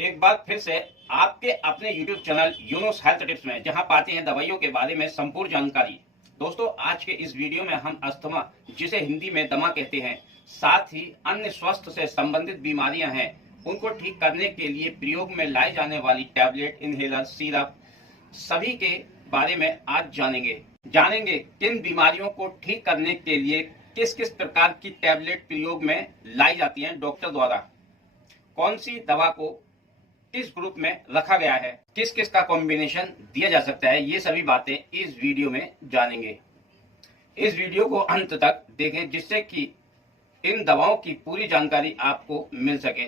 एक बार फिर से आपके अपने YouTube channel Yunus health tips में, जहां पाते हैं दवाइयों के बारे में संपूर्ण जानकारी। दोस्तों, आज के इस वीडियो में हम अस्थमा, जिसे हिंदी में दमा कहते हैं, साथ ही अन्य स्वास्थ्य से संबंधित बीमारियां हैं, उनको ठीक करने के लिए प्रयोग में लाई जाने वाली टैबलेट, इनहेलर, सिरप, सभी के बारे में आज जानेंगे किन बीमारियों को ठीक करने के लिए किस किस प्रकार की टैबलेट प्रयोग में लाई जाती हैं डॉक्टर द्वारा, कौन सी दवा को किस ग्रुप में रखा गया है, किस किस का कॉम्बिनेशन दिया जा सकता है, ये सभी बातें इस वीडियो में जानेंगे। इस वीडियो को अंत तक देखें जिससे कि इन दवाओं की पूरी जानकारी आपको मिल सके।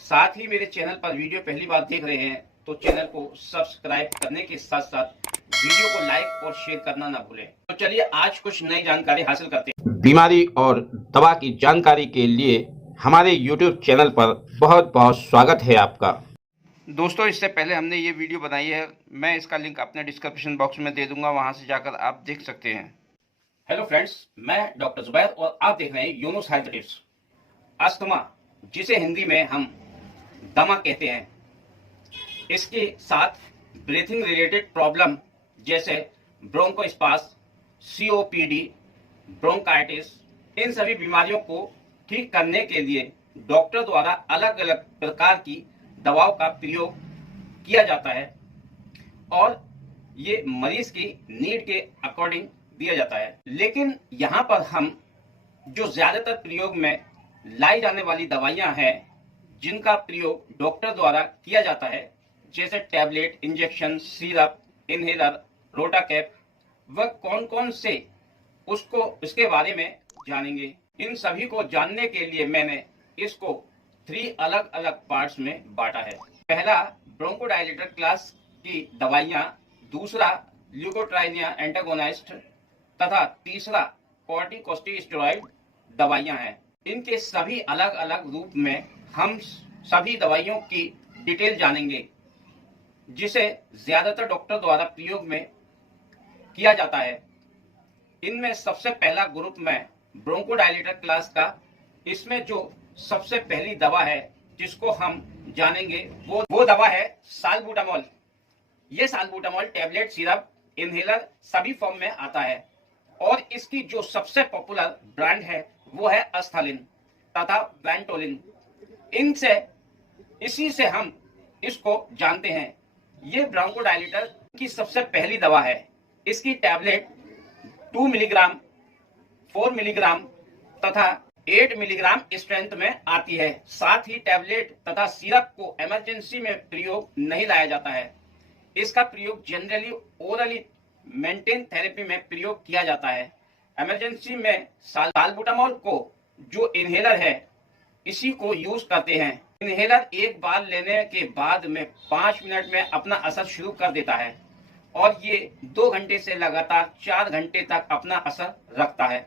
साथ ही मेरे चैनल पर वीडियो पहली बार देख रहे हैं तो चैनल को सब्सक्राइब करने के साथ साथ वीडियो को लाइक और शेयर करना ना भूलें। तो चलिए आज कुछ नई जानकारी हासिल करते हैं। बीमारी और दवा की जानकारी के लिए हमारे YouTube चैनल पर बहुत बहुत स्वागत है आपका। दोस्तों, इससे पहले हमने ये वीडियो बनाई है, मैं इसका लिंक अपने डिस्क्रिप्शन बॉक्स में दे दूंगा, वहां से जाकर आप देख सकते हैं। हेलो फ्रेंड्स, मैं डॉक्टर जुबैर और आप देख रहे हैं यूनुस हेल्थ टिप्स। अस्थमा, जिसे हिंदी में हम दमा कहते हैं, इसके साथ ब्रीथिंग रिलेटेड प्रॉब्लम जैसे ब्रोंकोस्पास, COPD, ब्रोंकाइटिस, इन सभी बीमारियों को ठीक करने के लिए डॉक्टर द्वारा अलग अलग प्रकार की दवाओं का प्रयोग किया जाता है और ये मरीज की नीड के अकॉर्डिंग दिया जाता है। लेकिन यहाँ पर हम जो ज्यादातर प्रयोग में लाई जाने वाली दवाइयाँ हैं, जिनका प्रयोग डॉक्टर द्वारा किया जाता है, जैसे टैबलेट, इंजेक्शन, सिरप, इनहेलर, रोटाकैप, वह कौन कौन से इसके बारे में जानेंगे। इन सभी को जानने के लिए मैंने इसको 3 अलग अलग पार्ट्स में बांटा है। पहला ब्रोंकोडायलेटर क्लास की दवाइयां, दूसरा ल्यूकोट्राइनिया एंटागोनिस्ट तथा तीसरा कॉर्टिकोस्टेरॉइड दवाइयां हैं। इनके सभी अलग अलग रूप में हम सभी दवाइयों की डिटेल जानेंगे, जिसे ज्यादातर डॉक्टर द्वारा प्रयोग में किया जाता है। इनमें सबसे पहला ग्रुप में ब्रोंकोडायलेटर क्लास का, इसमें जो सबसे पहली दवा है जिसको हम जानेंगे वो दवा है साल्बुटामॉल। ये साल्बुटामॉल टैबलेट, सिरप, इनहेलर सभी फॉर्म में आता है और इसकी जो सबसे पॉपुलर ब्रांड है वो है अस्थालिन तथा वेंटोलिन। इसी से हम इसको जानते हैं। ये ब्रोंकोडायलेटर की सबसे पहली दवा है। इसकी टैबलेट 2 मिलीग्राम, 4 मिलीग्राम तथा 8 मिलीग्राम स्ट्रेंथ में आती है। साथ ही टैबलेट तथा सिरप को इमरजेंसी में प्रयोग नहीं लाया जाता है। इसका प्रयोग जनरली ओरली मेंटेन थेरेपी में प्रयोग किया जाता है। इमरजेंसी में साल्बुटामॉल को जो इनहेलर है, इसी को यूज करते हैं। इनहेलर एक बार लेने के बाद में 5 मिनट में अपना असर शुरू कर देता है और ये 2 घंटे से लगातार 4 घंटे तक अपना असर रखता है।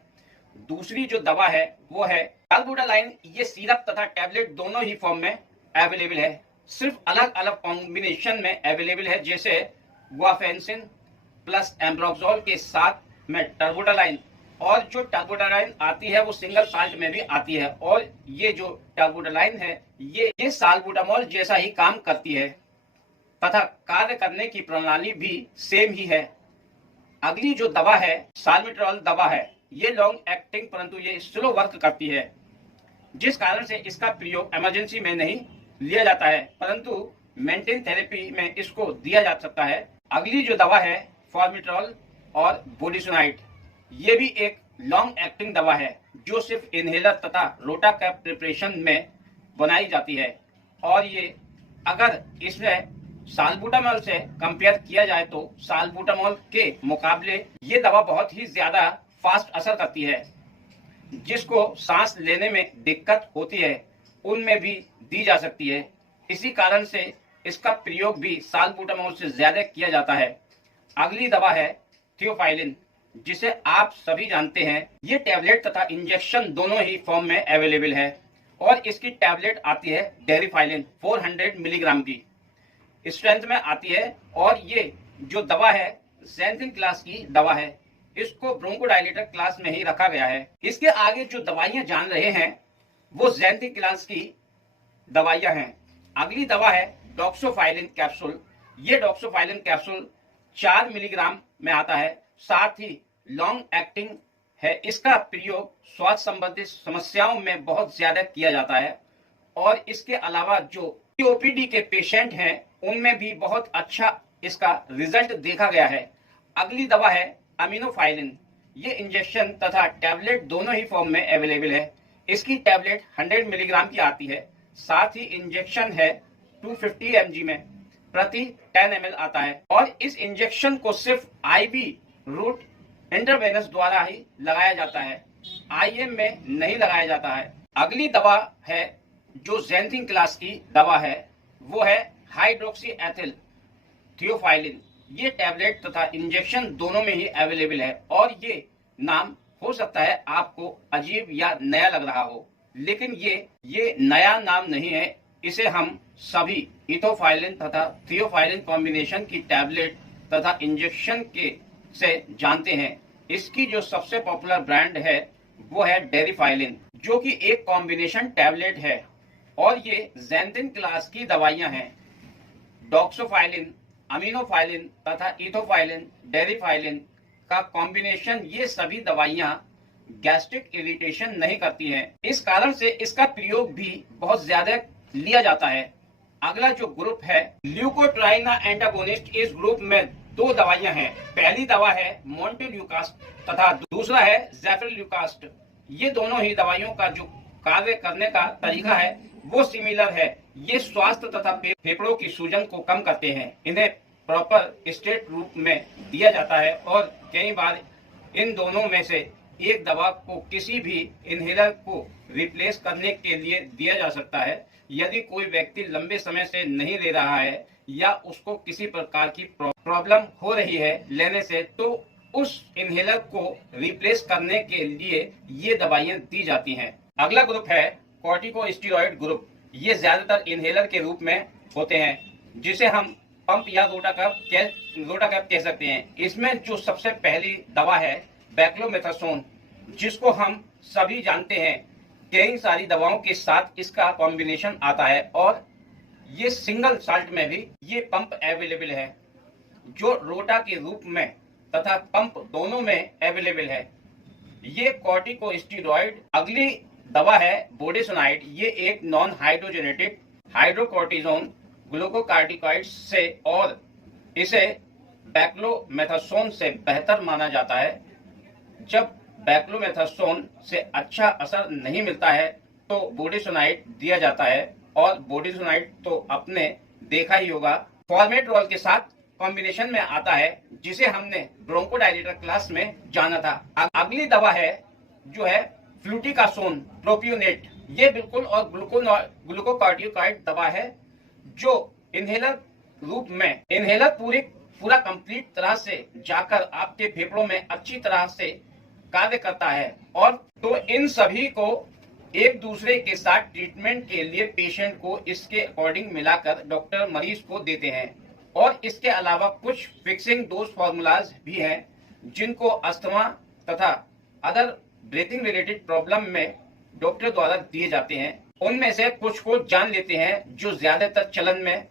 दूसरी जो दवा है वो है साल्बुटालाइन। ये सिरप तथा टैबलेट दोनों ही फॉर्म में अवेलेबल है, सिर्फ अलग अलग कॉम्बिनेशन में अवेलेबल है, जैसे गुआफेंसिन प्लस एम्ब्रोक्सोल के साथ में टर्बुटालाइन। और जो टर्बुटालाइन आती है वो सिंगल साल्ट में भी आती है और ये जो टर्बुटालाइन है ये साल्बुटामॉल जैसा ही काम करती है तथा कार्य करने की प्रणाली भी सेम ही है। अगली जो दवा है साल्मिट्रॉल दवा है। ये लॉन्ग एक्टिंग परंतु ये स्लो वर्क करती है, जिस कारण से इसका प्रयोग इमरजेंसी में नहीं लिया जाता है, परंतु मेंटेन थेरेपी में इसको दिया जा सकता है। अगली जो दवा है फॉर्मिट्रॉल और बुडिसोनाइड। ये भी एक लॉन्ग एक्टिंग दवा है जो सिर्फ इनहेलर तथा रोटाकैप प्रिपरेशन में बनाई जाती है और ये अगर इसमें साल्बुटामॉल से कंपेयर किया जाए तो साल्बुटामॉल के मुकाबले ये दवा बहुत ही ज्यादा फास्ट असर करती है। जिसको सांस लेने में दिक्कत होती है उनमें भी दी जा सकती है। इसी कारण से इसका प्रयोग भी साल्बुटामॉल से ज्यादा किया जाता है। अगली दवा है थियोफाइलिन, जिसे आप सभी जानते हैं। ये टैबलेट तथा इंजेक्शन दोनों ही फॉर्म में अवेलेबल है और इसकी टैबलेट आती है डेरिफाइलिन 400 मिलीग्राम की स्ट्रेंथ में आती है और ये जो दवा है ज़ैंथिन क्लास की दवा है। इसको ब्रोंकोडायलेटर क्लास में ही रखा गया है। इसके आगे जो दवाइयां जान रहे हैं वो ज़ैंथिन क्लास की दवाइयां हैं। अगली दवा है डॉक्सोफाइलिन कैप्सूल। ये डॉक्सोफाइलिन कैप्सूल 4 मिलीग्राम में आता है, साथ ही लॉन्ग एक्टिंग है। इसका प्रयोग स्वास्थ्य संबंधित समस्याओं में बहुत ज्यादा किया जाता है और इसके अलावा जो सीओपीडी के पेशेंट हैं उनमें भी बहुत अच्छा इसका रिजल्ट देखा गया है। अगली दवा है अमीनोफाइलिन। ये इंजेक्शन तथा टैबलेट दोनों ही फॉर्म में अवेलेबल है। इसकी टैबलेट 100 मिलीग्राम की आती है, साथ ही इंजेक्शन है 250 mg में प्रति 10 ml आता है और इस इंजेक्शन को सिर्फ आईवी रूट इंटरवेनस द्वारा ही लगाया जाता है, आईएम में नहीं लगाया जाता है। अगली दवा है जो ज़ैंथिन क्लास की दवा है, वो है हाइड्रोक्सी एथिल थियोफाइलिन। ये टैबलेट तथा इंजेक्शन दोनों में ही अवेलेबल है और ये नाम हो सकता है आपको अजीब या नया लग रहा हो, लेकिन ये नया नाम नहीं है। इसे हम सभी इथोफाइलिन तथा थियोफाइलिन कॉम्बिनेशन की टैबलेट तथा इंजेक्शन के से जानते हैं। इसकी जो सबसे पॉपुलर ब्रांड है वो है डेरिफाइलिन, जो कि एक कॉम्बिनेशन टैबलेट है और ये ज़ैंथिन क्लास की दवाइयां हैं। डॉक्सोफाइलिन, अमीनोफाइलिन तथा इथोफाइलिन, डेरिफाइलिन का कॉम्बिनेशन, ये सभी दवाइयां गैस्ट्रिक इरिटेशन नहीं करती हैं। इस कारण से इसका प्रयोग भी बहुत ज्यादा लिया जाता है। अगला जो ग्रुप है ल्यूकोट्राइना एंटागोनिस्ट, इस ग्रुप में 2 दवाइयां हैं। पहली दवा है मोन्टेल्यूकास्ट तथा दूसरा है ज़ेफिरल्यूकास्ट। ये दोनों ही दवाइयों का जो कार्य करने का तरीका है वो सिमिलर है। ये स्वास्थ्य तथा फेफड़ों की सूजन को कम करते हैं। इन्हें प्रॉपर स्टेट रूप में दिया जाता है और कई बार इन दोनों में से एक दवा को किसी भी इनहेलर को रिप्लेस करने के लिए दिया जा सकता है। यदि कोई व्यक्ति लंबे समय से नहीं ले रहा है या उसको किसी प्रकार की प्रॉब्लम हो रही है लेने से, तो उस इनहेलर को रिप्लेस करने के लिए ये दवाइयां दी जाती हैं। अगला ग्रुप है कॉर्टिकोस्टेरॉइड ग्रुप। ये ज्यादातर इनहेलर के रूप में होते हैं, जिसे हम पंप या रोटाकैप कह सकते हैं। इसमें जो सबसे पहली दवा है बैक्लोमेथासोन, जिसको हम सभी जानते हैं। कई सारी दवाओं के साथ इसका कॉम्बिनेशन आता है और ये सिंगल साल्ट में भी ये पंप अवेलेबल है, जो रोटा के रूप में तथा पंप दोनों में अवेलेबल है। ये कॉर्टिकोस्टेरॉइड। अगली दवा है बोडेसोनाइड। ये एक नॉन हाइड्रोजनेटेड हाइड्रोकोर्टिजोन ग्लूकोकार्टिकॉइड से और इसे बैक्लोमेथासोन से बेहतर माना जाता है। जब बैक्लोमेथासोन से अच्छा असर नहीं मिलता है तो बोडेसोनाइड दिया जाता है और बोडेसोनाइड तो आपने देखा ही होगा फॉर्मेट्रोल के साथ कॉम्बिनेशन में आता है, जिसे हमने ब्रोंकोडायलेटर क्लास में जाना था। अगली दवा है जो है फ्लूटिकासोन प्रोपियोनेट। ये बिल्कुल और ग्लूकोकार्टिकॉइड दवा है जो इनहेलर रूप में पूरा कंप्लीट तरह से जाकर आपके फेफड़ों में अच्छी तरह से कार्य करता है। और तो इन सभी को एक दूसरे के साथ ट्रीटमेंट के लिए पेशेंट को इसके अकॉर्डिंग मिलाकर डॉक्टर मरीज को देते हैं। और इसके अलावा कुछ फिक्सिंग डोज फॉर्मूलाज भी हैं जिनको अस्थमा तथा अदर ब्रीथिंग रिलेटेड प्रॉब्लम में डॉक्टर द्वारा दिए जाते हैं। उनमें से कुछ को जान लेते हैं जो ज्यादातर चलन में।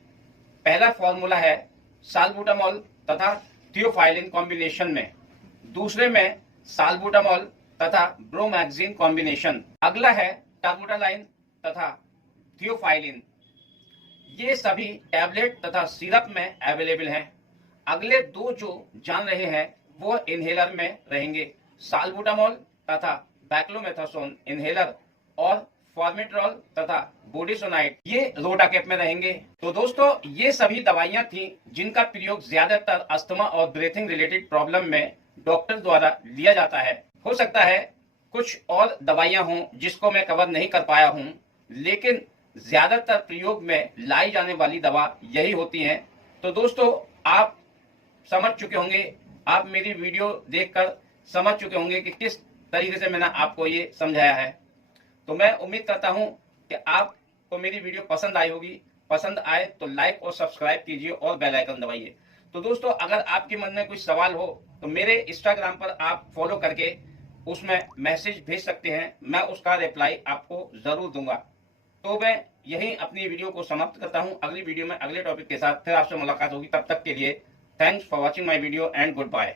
पहला फॉर्मूला है साल्बुटामॉल तथा थियोफाइलिन कॉम्बिनेशन में, दूसरे में साल्बुटामॉल तथा ब्रोमैक्सिन कॉम्बिनेशन। अगला है टर्बुटालाइन तथा थियोफाइलिन। ये सभी टैबलेट तथा सिरप में अवेलेबल हैं। अगले 2 जो जान रहे हैं वो इनहेलर में रहेंगे, साल्बुटामॉल तथा बैक्लोमेथासोन इनहेलर और फॉर्मेट्रोल तथा बोडेसोनाइड ये रोटाकैप में रहेंगे। तो दोस्तों ये सभी दवाइयां थी जिनका प्रयोग ज्यादातर अस्थमा और ब्रीथिंग रिलेटेड प्रॉब्लम में डॉक्टर द्वारा लिया जाता है। हो सकता है कुछ और दवाइयां हों जिसको मैं कवर नहीं कर पाया हूं, लेकिन ज्यादातर प्रयोग में लाई जाने वाली दवा यही होती है। तो दोस्तों आप समझ चुके होंगे, आप मेरी वीडियो देखकर समझ चुके होंगे कि किस तरीके से मैंने आपको ये समझाया है। तो मैं उम्मीद करता हूं कि आपको मेरी वीडियो पसंद आई होगी। पसंद आए तो लाइक और सब्सक्राइब कीजिए और बेल आइकन दबाइए। तो दोस्तों अगर आपके मन में कोई सवाल हो तो मेरे इंस्टाग्राम पर आप फॉलो करके उसमें मैसेज भेज सकते हैं, मैं उसका रिप्लाई आपको जरूर दूंगा। तो मैं यही अपनी वीडियो को समाप्त करता हूं। अगली वीडियो में अगले टॉपिक के साथ फिर आपसे मुलाकात होगी। तब तक के लिए thanks for watching my video and good bye.